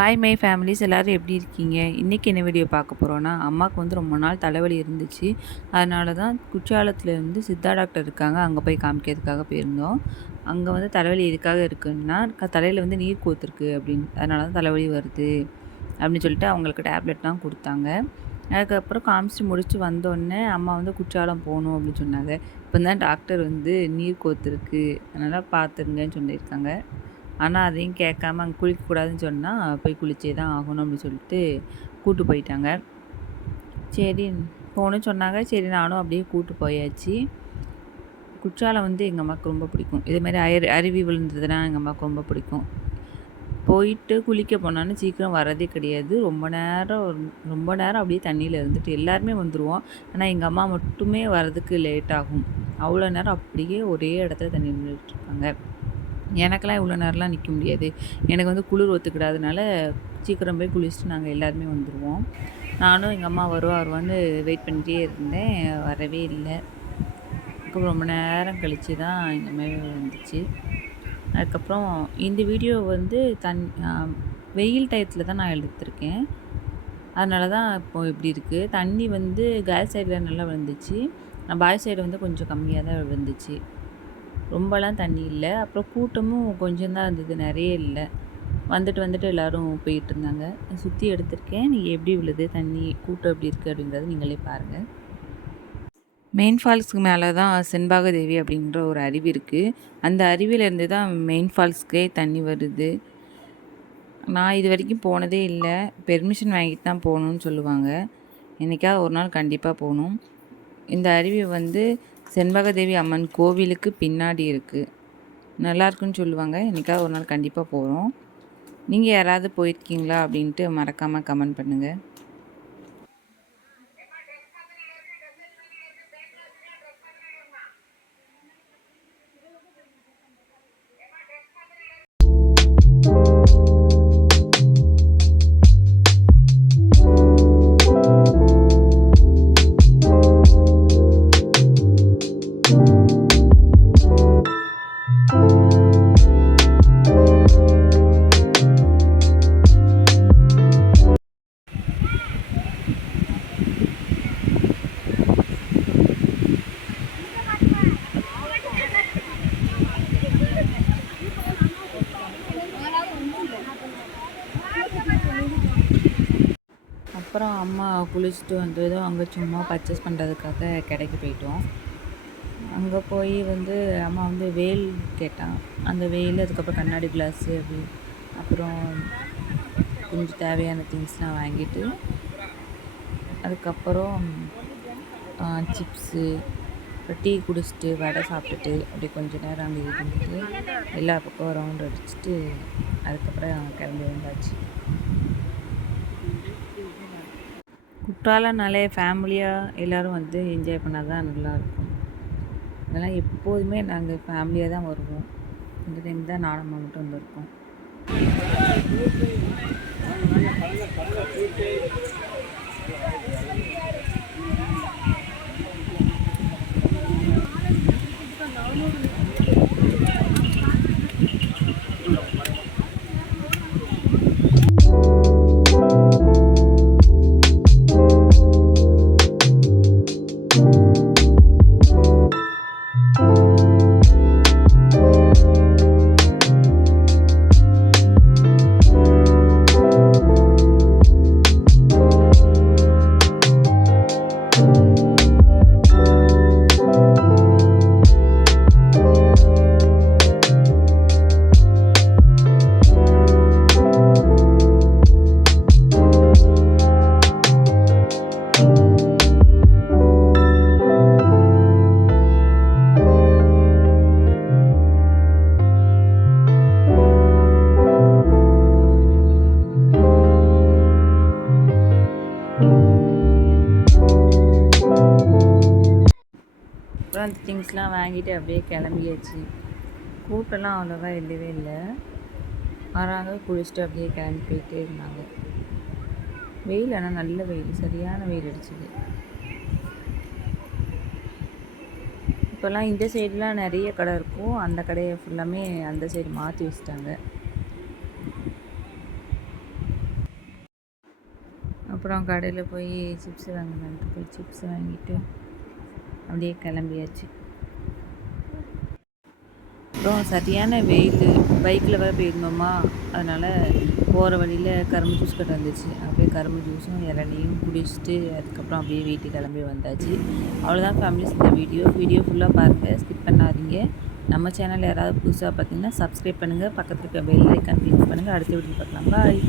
Hi my families, எல்லோரும் எப்படி இருக்கீங்க? இன்றைக்கி என்ன வீடியோ பார்க்க போகிறோன்னா, அம்மாவுக்கு வந்து ரொம்ப நாள் தலைவலி இருந்துச்சு. அதனால தான் குற்றாலத்துலேருந்து சித்தா டாக்டர் இருக்காங்க, அங்கே போய் காமிக்கிறதுக்காக போயிருந்தோம். அங்கே வந்து தலைவலி எதுக்காக இருக்குன்னா, தலையில் வந்து நீர் கோத்துருக்கு அதனால தான் தலைவலி வருது அப்படின்னு சொல்லிட்டு அவங்களுக்கு டேப்லெட்லாம் கொடுத்தாங்க. அதுக்கப்புறம் காமிச்சு முடிச்சு வந்தோடனே அம்மா வந்து குற்றாலம் போகணும் அப்படின்னு சொன்னாங்க. இப்போ தான் டாக்டர் வந்து நீர் கோத்துருக்கு, அதனால் பார்த்துருங்கன்னு சொல்லியிருக்காங்க. ஆனால் அதையும் கேட்காம அங்கே குளிக்கக்கூடாதுன்னு சொன்னால் போய் குளிச்சே தான் ஆகணும் அப்படின்னு சொல்லிட்டு கூப்பிட்டு போயிட்டாங்க. சரி போகணுன்னு சொன்னாங்க. சரி நானும் அப்படியே கூப்பிட்டு போயாச்சு. குற்றாலம் வந்து எங்கள் அம்மாவுக்கு ரொம்ப பிடிக்கும். இதேமாதிரி அருவி விழுந்ததுன்னா எங்கள் அம்மாவுக்கு ரொம்ப பிடிக்கும். போயிட்டு குளிக்க போனான்னு சீக்கிரம் வரதே கிடையாது. ரொம்ப நேரம் அப்படியே தண்ணியில் இருந்துட்டு எல்லாருமே வந்துடுவோம். ஆனால் எங்கள் அம்மா மட்டுமே வரதுக்கு லேட் ஆகும். அவ்வளோ நேரம் அப்படியே ஒரே இடத்துல தண்ணி நின்றுட்டுருப்பாங்க. எனக்கெல்லாம் இவ்வளோ நேரம்லாம் நிற்க முடியாது. எனக்கு வந்து குளிர் ஒத்துக்கிடாதனால சீக்கிரம் போய் குளிச்சுட்டு நாங்கள் எல்லாருமே வந்துடுவோம். நானும் எங்கள் அம்மா வருவான்னு வெயிட் பண்ணிகிட்டே இருந்தேன். வரவே இல்லை. அதுக்கப்புறம் ரொம்ப நேரம் கழித்து தான் எங்கள் அம்மாவே வந்துச்சு. அதுக்கப்புறம் இந்த வீடியோ வந்து வெயில் டயத்தில் தான் நான் எடுத்திருக்கேன். அதனால தான் இப்போது இப்படி இருக்குது. தண்ணி வந்து கேர்ள்ஸ் சைடில் நல்லா விழுந்துச்சு. பாய் சைடு வந்து கொஞ்சம் கம்மியாக தான் விழுந்துச்சு. ரொம்பலாம் தண்ணி இல்லை. அப்புறம் கூட்டமும் கொஞ்சம் தான் இருந்தது, நிறைய இல்லை. வந்துட்டு எல்லோரும் போயிட்டு இருந்தாங்க. சுற்றி எடுத்திருக்கேன். நீங்கள் எப்படி விழுது தண்ணி, கூட்டம் எப்படி இருக்குது அப்படின்றத நீங்களே பாருங்கள். மெயின் ஃபால்ஸுக்கு மேலே தான் செண்பாக தேவி அப்படின்ற ஒரு அருவி இருக்குது. அந்த அருவியிலேருந்து தான் மெயின் ஃபால்ஸுக்கே தண்ணி வருது. நான் இது வரைக்கும் போனதே இல்லை. பெர்மிஷன் வாங்கிட்டு தான் போகணுன்னு சொல்லுவாங்க. என்றைக்காவது ஒரு நாள் கண்டிப்பாக போகணும். இந்த அருவி வந்து செண்பகதேவி அம்மன் கோவிலுக்கு பின்னாடி இருக்குது. நல்லாயிருக்குன்னு சொல்லுவாங்க. என்றைக்காவது ஒரு நாள் கண்டிப்பாக போகிறோம். நீங்கள் யாராவது போயிருக்கீங்களா அப்படின்ட்டு மறக்காமல் கமெண்ட் பண்ணுங்கள். அப்புறம் அம்மா குளிச்சுட்டு வந்ததும் அங்கே சும்மா பர்ச்சேஸ் பண்ணுறதுக்காக கடைக்கு போயிட்டோம். அங்கே போய் வந்து அம்மா வந்து வேல் கேட்டான். அந்த வேல், அதுக்கப்புறம் கண்ணாடி கிளாஸு அப்புறம் கொஞ்சம் தேவையான திங்ஸ்லாம் வாங்கிட்டு, அதுக்கப்புறம் சிப்ஸு, டீ குடிச்சிட்டு வடை சாப்பிட்டுட்டு அப்படி கொஞ்சம் நேரம் அங்கே இருந்துட்டு எல்லா பக்கம் ரவுண்ட் அடிச்சுட்டு அதுக்கப்புறம் கிளம்பி வந்தாச்சு. குற்றாலனாலே ஃபேமிலியாக எல்லோரும் வந்து என்ஜாய் பண்ணால் தான் நல்லாயிருக்கும். அதெல்லாம் எப்போதுமே நாங்கள் ஃபேமிலியாக தான் வருவோம். இந்த டைம் தான் நானும் மட்டும் வந்திருக்கோம். அப்புறம் அந்த திங்ஸ்லாம் வாங்கிட்டு அப்படியே கிளம்பியாச்சு. கூட்டம்லாம் அவ்வளோவா இல்லவே இல்லை. வராங்க, குளிச்சுட்டு அப்படியே கிளம்பி போயிட்டே இருந்தாங்க. வெயில் ஆனால் நல்ல வெயில், சரியான வெயில் அடிச்சுது. இப்போல்லாம் இந்த சைடெலாம் நிறைய கடை இருக்கும். அந்த கடையை ஃபுல்லாமே அந்த சைடு மாற்றி வச்சுட்டாங்க. அப்புறம் கடையில் போய் சிப்ஸ் வாங்கலான்ட்டு போய் சிப்ஸ் வாங்கிட்டு அப்படியே கிளம்பியாச்சு. அப்புறம் சரியான வெயில், பைக்கில் வேறு போயிருந்தோமா, அதனால் போகிற வழியில் கரும்பு ஜூஸ் கடை வந்துச்சு. அப்படியே கரும்பு ஜூஸும் இளநியும் குடிச்சிட்டு அதுக்கப்புறம் அப்படியே வீட்டுக்கு கிளம்பி வந்தாச்சு. அவ்வளோதான் ஃபேமிலிஸ் இந்த வீடியோ ஃபுல்லாக பாருங்கள், ஸ்கிப் பண்ணாதீங்க. நம்ம சேனல் யாராவது புதுசாக பார்த்தீங்கன்னா சப்ஸ்கிரைப் பண்ணுங்கள், பக்கத்தில் இருக்க பெல் ஐக்கான் கிளிக் பண்ணுங்கள். அடுத்த வீடியோ பார்க்கலாம். பாய்.